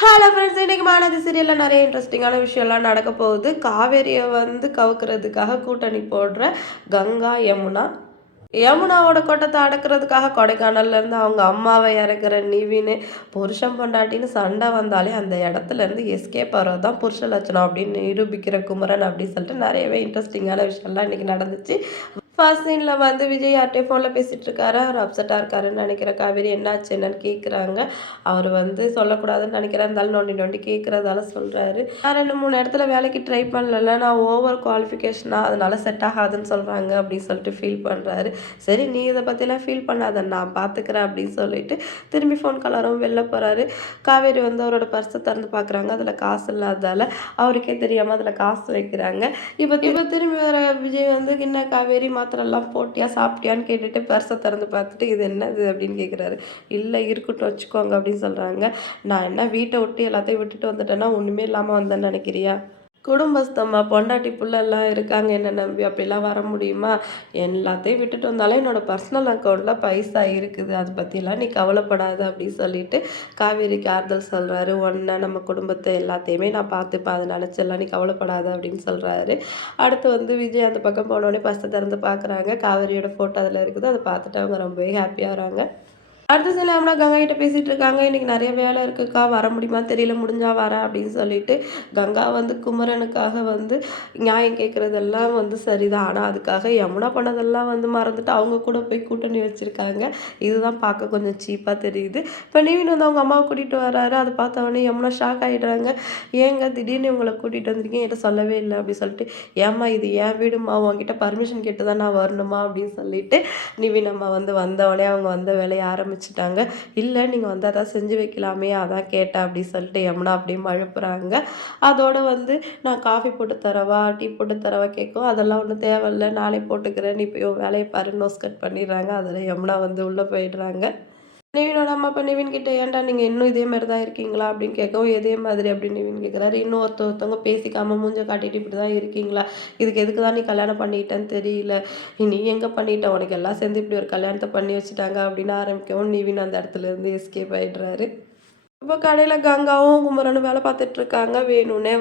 Hello friends, இன்னைக்கு மானதி சீரியல்ல நிறைய இன்ட்ரெஸ்டிங்கான விஷயம்லாம் நடக்க போகுது. காவேரியை கவுக்கிறதுக்காக கூட்டணி போடுற கங்கா, யமுனா. யமுனாவோட கொட்டத்தை அடக்கிறதுக்காக கொடைக்கானல்ல இருந்து அவங்க அம்மாவை இறக்குற நிவின், புருஷன் பொண்டாட்டின்னு சண்டை வந்தாலே அந்த இடத்துல இருந்து எஸ்கேப் ஆகிறது தான் புருஷ லட்சணம் அப்படின்னு நிரூபிக்கிற குமரன் அப்படின்னு சொல்லிட்டு நிறையவே இன்ட்ரெஸ்டிங்கான விஷயம்லாம் இன்னைக்கு நடந்துச்சு. ஃபர்ஸ்ட் சீனில் விஜய் யார்கிட்டயே ஃபோனில் பேசிகிட்டு இருக்காரு. அவர் அப்செட்டாக இருக்காருன்னு நினைக்கிற காவேரி என்னாச்சு என்னன்னு கேட்குறாங்க. அவர் சொல்லக்கூடாதுன்னு நினைக்கிறேன், இருந்தாலும் நோண்டி நோண்டி கேட்குறதால சொல்கிறாரு. நான் 2-3 இடத்துல வேலைக்கு ட்ரை பண்ணல, நான் ஓவர் குவாலிஃபிகேஷனாக அதனால செட் ஆகாதுன்னு சொல்கிறாங்க அப்படின்னு சொல்லிட்டு ஃபீல் பண்ணுறாரு. சரி, நீ இதை பற்றிலாம் ஃபீல் பண்ணாத, நான் பார்த்துக்கிறேன் அப்படின்னு சொல்லிட்டு திரும்பி ஃபோன் கலரும் வெளில போகிறாரு. காவேரி அவரோட பர்ஸை திறந்து பார்க்குறாங்க. அதில் காசு இல்லாதால அவருக்கே தெரியாமல் அதில் காசு வைக்கிறாங்க. இப்போ திரும்பி வர விஜய் என்ன காவேரி மாத்திரெல்லாம் போட்டியா சாப்பிட்டியான்னு கேட்டுட்டு பர்ஸை திறந்து பார்த்துட்டு இது என்னது அப்படின்னு கேட்குறாரு. இல்லை இருக்கட்டும் வச்சுக்கோங்க அப்படின்னு சொல்கிறாங்க. நான் என்ன வீட்டை விட்டு எல்லாத்தையும் விட்டுட்டு வந்துட்டேன்னா ஒன்றுமே இல்லாமல் வந்தேன்னு நினைக்கிறியா? குடும்பஸ்தம்மா, பொண்டாட்டி புள்ளெல்லாம் இருக்காங்க என்ன நம்பி, அப்படிலாம் வர முடியுமா? எல்லாத்தையும் விட்டுட்டு வந்தாலும் என்னோட பர்சனல் அக்கௌண்ட்டில் பைசா இருக்குது, அதை பற்றிலாம் நீ கவலைப்படாத அப்படின்னு சொல்லிட்டு காவேரிக்கு ஆறுதல் சொல்கிறாரு. ஒன்றை நம்ம குடும்பத்தை எல்லாத்தையுமே நான் பார்த்துப்பேன், அதை நினச்செல்லாம் நீ கவலைப்படாத அப்படின்னு சொல்கிறாரு. அடுத்து விஜய் அந்த பக்கம் போனோடனே பர்ஸை திறந்து பார்க்குறாங்க. காவேரியோட ஃபோட்டோ அதில் இருக்குது. அதை பார்த்துட்டு அவங்க ரொம்பவே ஹாப்பியாகிறாங்க. அடுத்த சில யமுனா கங்கா கிட்ட பேசிகிட்டு இருக்காங்க. இன்றைக்கி நிறைய வேலை இருக்குக்கா, வர முடியுமான்னு தெரியல, முடிஞ்சா வரேன் அப்படின்னு சொல்லிட்டு கங்கா குமரனுக்காக நியாயம் கேட்குறதெல்லாம் சரிதான். ஆனால் அதுக்காக யமுனா பண்ணதெல்லாம் மறந்துட்டு அவங்க கூட போய் கூட்டணி வச்சுருக்காங்க. இதுதான் பார்க்க கொஞ்சம் சீப்பாக தெரியுது. இப்போ நிவின் அவங்க அம்மாவை கூட்டிகிட்டு வர்றாரு. அதை பார்த்தவொடனே யமுனா ஷாக் ஆகிடுறாங்க. ஏங்க திடீர்னு உங்களை கூட்டிகிட்டு வந்திருக்கீங்க, என்கிட்ட சொல்லவே இல்லை அப்படின்னு சொல்லிட்டு, ஏம்மா இது ஏன் வீடுமா, உங்ககிட்ட பர்மிஷன் கேட்டு தான் நான் வரணுமா அப்படின்னு சொல்லிட்டு நிவின் அம்மா வந்தவொடனே அவங்க வந்த வேலையை ஆரம்பிச்சிட்டாங்க. இல்லை நீங்கள் அதான் செஞ்சு வைக்கலாமே, அதான் கேட்டேன் அப்படின்னு சொல்லிட்டு யமுனா அப்படியே மழுப்புறாங்க. அதோட நான் காஃபி போட்டு தரவா, டீ போட்டு தரவா கேட்கும். அதெல்லாம் ஒன்றும் தேவையில்லை, நானே போட்டுக்கிறேன், நீ போய் வேலையை பாரு, நோஸ் கட் பண்ணிடுறாங்க. அதில் யமுனா உள்ளே போயிடுறாங்க. நிவினோட அம்மா அப்பா நிவின் கிட்ட, ஏன்டா நீங்கள் இன்னும் இதே மாதிரி தான் இருக்கீங்களா அப்படின்னு கேட்கவும், இதே மாதிரி அப்படின்னு நிவின் கேட்குறாரு. இன்னும் ஒருத்தவங்க பேசிக்காமல் மூஞ்ச காட்டிட்டு இப்படி தான் இருக்கீங்களா, இதுக்கு எதுக்கு தான் நீ கல்யாணம் பண்ணிட்டேன்னு தெரியல, நீ எங்கே பண்ணிட்ட, உனக்கு எல்லாம் சேர்ந்து இப்படி ஒரு கல்யாணத்தை பண்ணி வச்சுட்டாங்க அப்படின்னு ஆரம்பிக்கவும் நிவின் அந்த இடத்துல இருந்து எஸ்கேப் ஆகிடுறாரு. இப்போ கடையில் கங்காவும் குமரனும் வேலை பார்த்துட்ருக்காங்க. வேணும்னே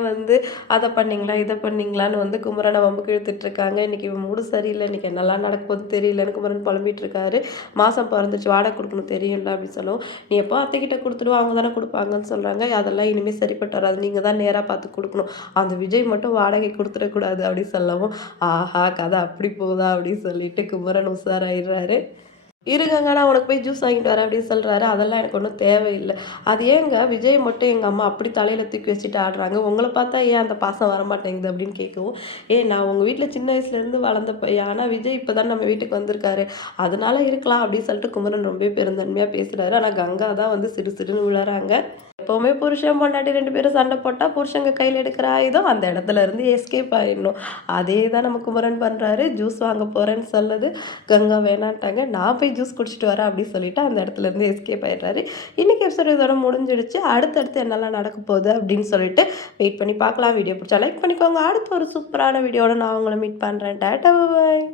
அதை பண்ணிங்களா இதை பண்ணிங்களான்னு குமரனை வம்புக்கு இழுத்துட்ருக்காங்க. இன்றைக்கி மூடு சரியில்லை, இன்றைக்கி என்னெல்லாம் நடக்க போது தெரியலன்னு குமரன் புலம்பிகிட்ருக்காரு. மாதம் பிறந்துச்சு, வாடகை கொடுக்கணும் தெரியும்ல அப்படின்னு சொல்லுவோம். நீ எப்போ அத்தைக்கிட்ட கொடுத்துடுவோம், அவங்க தானே கொடுப்பாங்கன்னு சொல்கிறாங்க. அதெல்லாம் இனிமேல் சரிப்பட்டு வராது, நீங்கள் தான் நேராக பார்த்து கொடுக்கணும், அந்த விஜய் மட்டும் வாடகை கொடுத்துடக்கூடாது அப்படின்னு சொல்லவும், ஆஹா கதை அப்படி போதா அப்படின்னு சொல்லிட்டு குமரன் உஷாராயிடுறாரு. இருங்கங்க, நான் உனக்கு போய் ஜூஸ் வாங்கிட்டு வரேன் அப்படின்னு சொல்கிறாரு. அதெல்லாம் எனக்கு ஒன்றும் தேவையில்லை. அது ஏங்க விஜய் மட்டும் எங்கள் அம்மா அப்படி தலையில் தூக்கி வச்சுட்டு ஆடுறாங்க, உங்களை பார்த்தா ஏன் அந்த பாசம் வரமாட்டேங்குது அப்படின்னு கேட்கவும், நான் உங்கள் வீட்டில் சின்ன வயசுலேருந்து வளர்ந்த பையன், ஆனால் விஜய் இப்போ தான் நம்ம வீட்டுக்கு வந்திருக்காரு, அதனால இருக்கலாம் அப்படின்னு சொல்லிட்டு குமரன் ரொம்ப பெருந்தன்மையாக பேசுகிறாரு. ஆனால் கங்கா தான் சிறு சிறுன்னு விழுறாங்க. எப்போவுமே புருஷன் பொண்டாட்டி 2 பேரும் சண்டை போட்டால் புருஷங்க கையில் எடுக்கிற ஆயுதம் அந்த இடத்துல இருந்து எஸ்கேப் ஆகிடணும். அதே தான் நம்ம குமரன் பண்ணுறாரு. ஜூஸ் வாங்க போகிறேன்னு சொல்லுது, கங்கா வேணான்ட்டாங்க. நான் போய் ஜூஸ் குடிச்சிட்டு வரேன் அப்படின்னு சொல்லிட்டு அந்த இடத்துல இருந்து எஸ்கேப் ஆகிடுறாரு. இன்றைக்கி எபிசோட் இதோட முடிஞ்சிடுச்சு. அடுத்தடுத்து என்னெல்லாம் நடக்க போகுது அப்படின்னு சொல்லிட்டு வெயிட் பண்ணி பார்க்கலாம். வீடியோ பிடிச்சா லைக் பண்ணிக்கோங்க. அடுத்து ஒரு சூப்பரான வீடியோட நான் உங்களை மீட் பண்ணுறேன். டாடா பாய்.